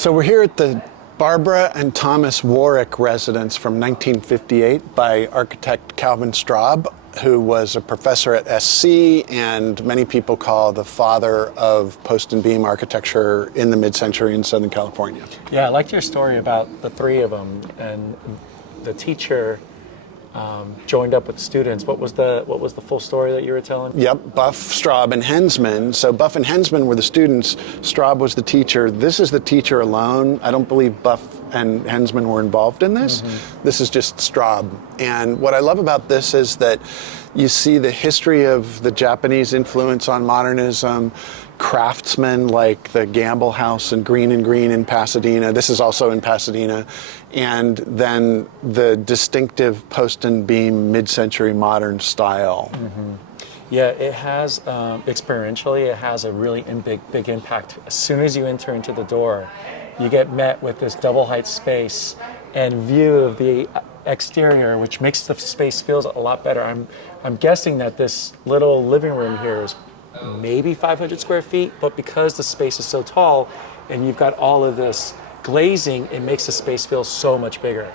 So we're here at the Barbara and Thomas Warick Residence from 1958 by architect Calvin Straub, who was a professor at SC and many people call the father of post and beam architecture in the mid-century in Southern California. Yeah, I liked your story about the three of them and the teacher joined up with students. What was the full story that you were telling? Yep, Buff, Straub, and Hensman. So Buff and Hensman were the students. Straub was the teacher. This is the teacher alone. I don't believe Buff and Hensman were involved in this. Mm-hmm. This is just Straub. And what I love about this is that you see the history of the Japanese influence on modernism, craftsmen like the Gamble House and Green in Pasadena. This is also in Pasadena. And then the distinctive post and beam mid-century modern style. Mm-hmm. Yeah, it has, experientially, it has a really big impact. As soon as you enter into the door, you get met with this double height space and view of the exterior, which makes the space feels a lot better. I'm guessing that this little living room here is maybe 500 square feet, but because the space is so tall and you've got all of this glazing, it makes the space feel so much bigger.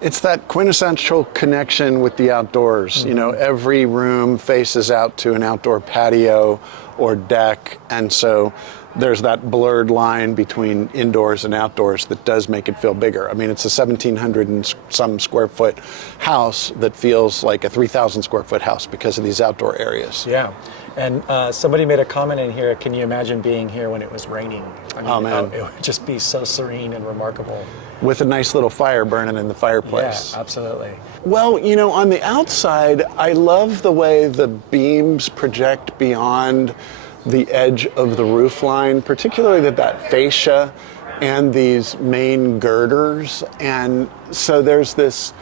It's that quintessential connection with the outdoors. Mm-hmm. You know, every room faces out to an outdoor patio or deck, and so there's that blurred line between indoors and outdoors that does make it feel bigger. I mean, it's a 1,700 and some square foot house that feels like a 3,000 square foot house because of these outdoor areas. Yeah, and somebody made a comment in here, can you imagine being here when it was raining? I mean, oh man. It would just be so serene and remarkable. With a nice little fire burning in the fireplace. Yeah, absolutely. Well, you know, on the outside, I love the way the beams project beyond the edge of the roof line, particularly that fascia and these main girders. And so there's this,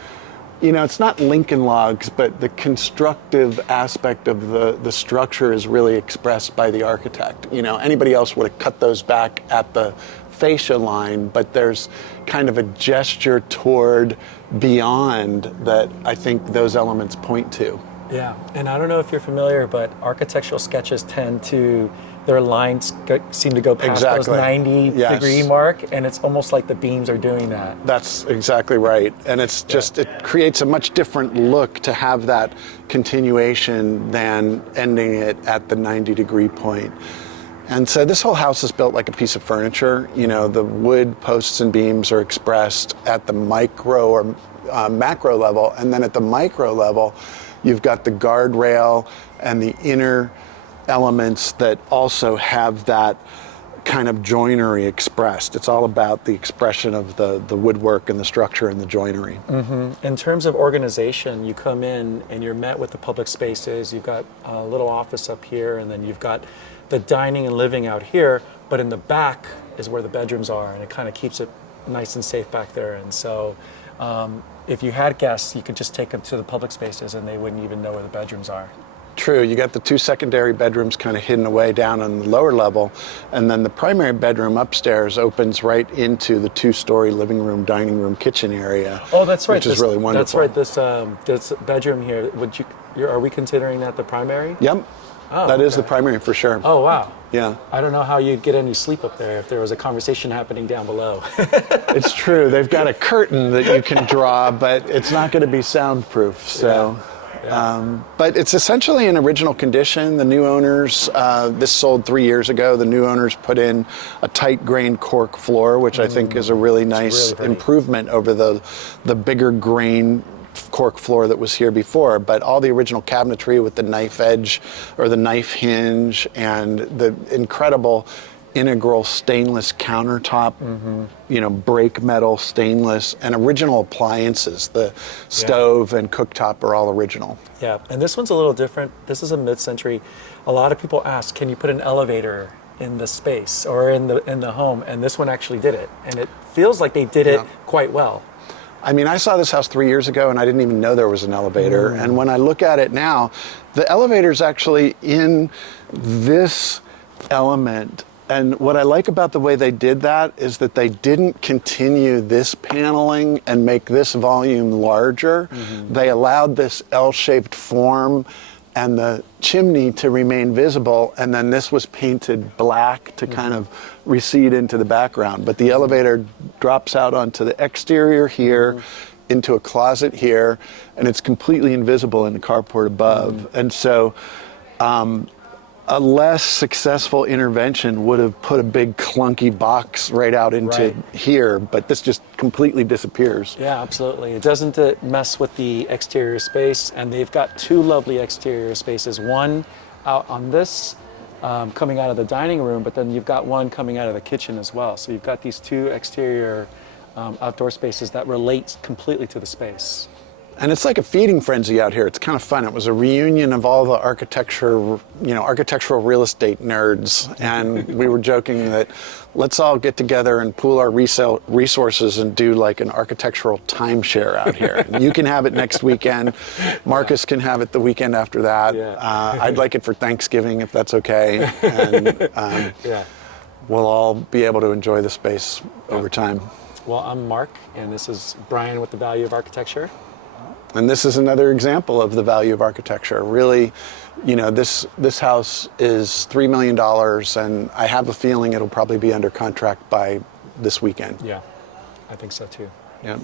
you know, it's not Lincoln logs, but the constructive aspect of the structure is really expressed by the architect. You know, anybody else would have cut those back at the fascia line, but there's kind of a gesture toward beyond that I think those elements point to. Yeah, and I don't know if you're familiar, but architectural sketches their lines seem to go past those 90 degree mark, and it's almost like the beams are doing that. That's exactly right. And it's just, it creates a much different look to have that continuation than ending it at the 90 degree point. And so this whole house is built like a piece of furniture. You know, the wood posts and beams are expressed at the micro or macro level, and then at the micro level, you've got the guardrail and the inner elements that also have that kind of joinery expressed. It's all about the expression of the woodwork and the structure and the joinery. Mm-hmm. In terms of organization, you come in and you're met with the public spaces. You've got a little office up here, and then you've got the dining and living out here, but in the back is where the bedrooms are, and it kind of keeps it nice and safe back there. And so if you had guests, you could just take them to the public spaces and they wouldn't even know where the bedrooms are. True, you got the two secondary bedrooms kind of hidden away down on the lower level, and then the primary bedroom upstairs opens right into the two-story living room, dining room, kitchen area. Oh, that's right. Which is really wonderful. That's right. This bedroom here. Are we considering that the primary? Yep. Oh, that is the primary for sure. Oh, wow. Yeah. I don't know how you'd get any sleep up there if there was a conversation happening down below. It's true. They've got a curtain that you can draw, but it's not going to be soundproof. So. Yeah. Yeah. But it's essentially an original condition. The new owners, this sold 3 years ago, the new owners put in a tight grain cork floor, which I think is a really nice improvement over the bigger grain cork floor that was here before. But all the original cabinetry with the knife edge or the knife hinge and the incredible integral stainless countertop, you know, brake metal stainless, and original appliances. The stove and cooktop are all original. Yeah, and this one's a little different. This is a mid-century. A lot of people ask, can you put an elevator in the space or in the home? And this one actually did it, and it feels like they did it quite well. I mean, I saw this house 3 years ago and I didn't even know there was an elevator. And when I look at it now, the elevator's actually in this element. And what I like about the way they did that is that they didn't continue this paneling and make this volume larger. They allowed this L-shaped form and the chimney to remain visible, and then this was painted black to kind of recede into the background. But the elevator drops out onto the exterior here, into a closet here, and it's completely invisible in the carport above. And so a less successful intervention would have put a big clunky box right out into here, but this just completely disappears. Yeah, absolutely. It doesn't mess with the exterior space, and they've got two lovely exterior spaces. One out on this, coming out of the dining room, but then you've got one coming out of the kitchen as well. So you've got these two exterior outdoor spaces that relate completely to the space. And it's like a feeding frenzy out here. It's kind of fun. It was a reunion of all the architectural real estate nerds. And we were joking that let's all get together and pool our resources and do like an architectural timeshare out here. You can have it next weekend. Marcus can have it the weekend after that. I'd like it for Thanksgiving if that's okay. And we'll all be able to enjoy the space over time. Well, I'm Mark, and this is Brian with the Value of Architecture. And this is another example of the value of architecture. Really, this house is $3 million, and I have a feeling it'll probably be under contract by this weekend. Yeah, I think so too. Yeah.